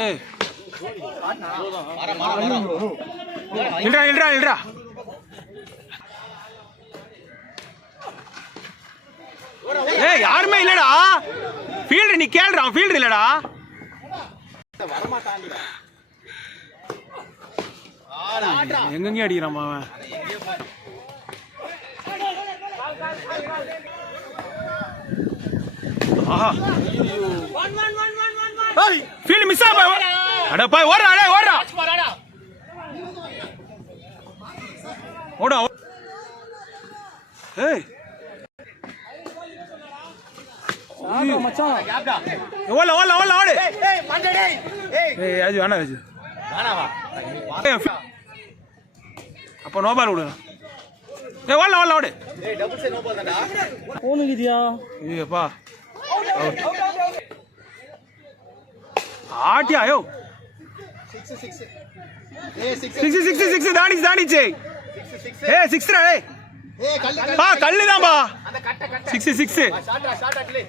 ஏய் இல்லடா இல்லடா இல்லடா ஏய் யாருமே இல்லடா ஃபீல்ட் நீ கேளுடா ஃபீல்ட் இல்லடா வர மாட்டான்டா எங்கங்க அடிக்கிறான் அவன் ஆஹா ஏய் ஃபீல்ட் மிஸ் ஆபா அட போய் ஓடுடா டேய் ஓடுடா ஓடா ஏய் ஆடா மச்சான் ஓல ஓல ஓல ஓடு ஏய் பண்ட டேய் ஏய் அது வேணா அது வேணாவா அப்ப நோ பால் விடு ஏய் ஓல ஓல ஓடு ஏய் டபுள் சே நோ பால் தான்டா போனுங்கடியா ஏப்பா ஆட்டியா யோ 6 ஏய் 6 தாடிச்சு 6 ஏய் 6 ரா ஏய் ஏய் கல்லு பா கல்லு தான் பா அந்த கட்ட 6 ஷாட் அட்லி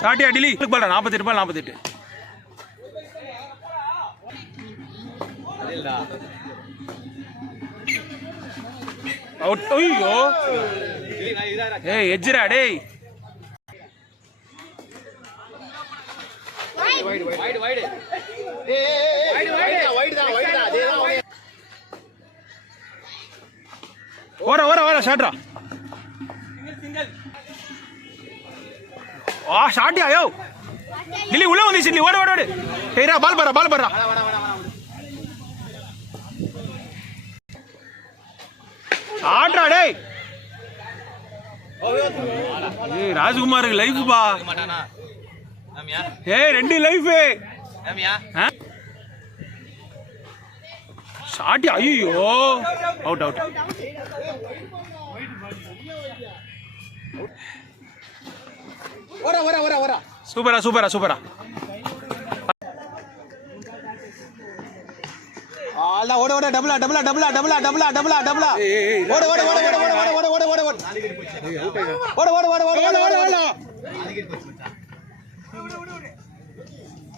ஷாட் அட்லி பால் 48 பால் 48 இல்லடா அவுட் ஐயோ ஏய் எஜ்ரா டேய் வைட் ஏய் வைட் தான் அதேதான் ஓர ஷாட்ரா ஆ ஷாட் ஆயோ டிலி உள்ள வந்துச்சு டிலி ஓடு ஏய்ரா பால் பரா ஷாட்ரா டேய் ஏய் ராஜ்குமாருக்கு லைஃப் பா மாட்டானா நாமியா ஏய் ரெண்டு லைஃப் நாமியா ஷாட் ஐயோ அவுட் ஓர சூப்பரா ஆல்டா ஓட டபுளா ஓட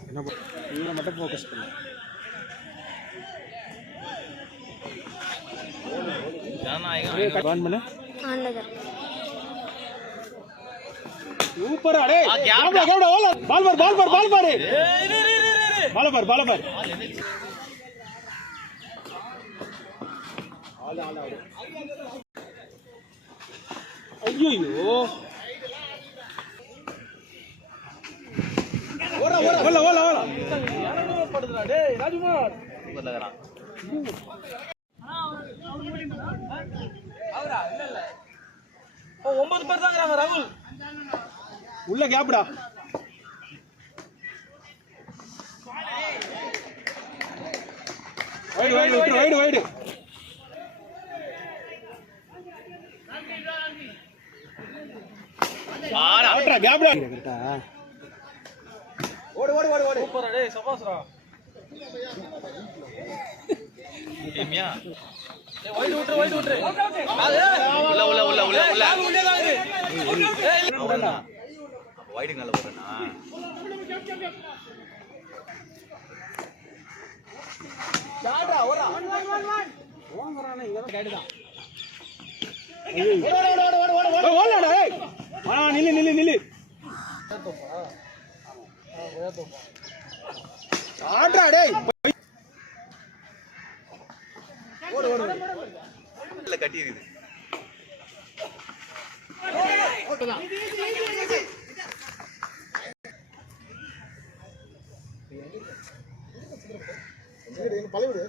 என்ன இவரை மட்டும் ஃபோக்கஸ் பண்ணு பண்ணு சூப்பரா டேய் கேப்டா ஓல பால் பாரு ஐயோ ஓல படுதுடா டேய் ராஜ்குமார் வரலறான் அவரா இல்ல ஓ 9 பேர் தான் இருக்காங்க ராகுல் உள்ள கேப்டா வைடு ஆடா ஓட்றா கேப்டா கரெக்ட்டா ஓடு சூப்பரா டேய் சபாஸ்ரா ஏமியா டேய் வைடு விட்டுரு உள்ள உள்ளே தான் இருக்கு அப்ப வைடு நல்ல போறேனா சாடா ஓடா ஓங்கறானே இங்க தான் கைடு தான் ஓடடா ஏய் ஆ நில்லு ஆட்ரா டேய் ஓடு இல்ல கட்டி இருக்குது ஓடுடா இது பழையது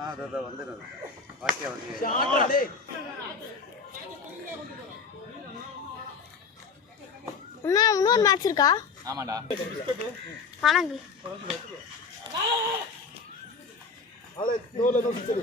அத வந்துரும் வாக்கியா வந்து ஆட்ரா டேய் இன்னொரு மேட்ச் இருக்கா? ஆமாடா. ஆனாங்க. ஆளே நோல நோ சரி.